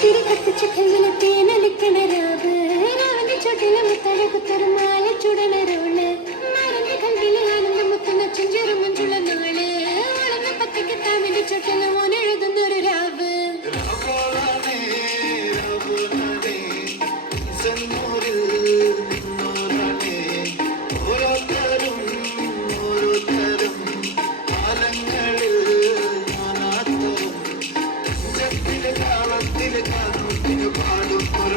ചിരി കത്തിച്ച കണ്ണിൽ തേനലിക്കണ രാവ് രാവിലെ ചുട്ടില മുത്തഴ കുത്തൊരു മാല ചുടണ റോൾ മരുന്ന് കണ്ടിൽ ആനന്ദ മുത്തുന്ന ചെഞ്ചെറുമഞ്ചുള്ള നാൾ. വളർന്ന പത്തക്ക് താമിന്റെ ചുട്ടിൽ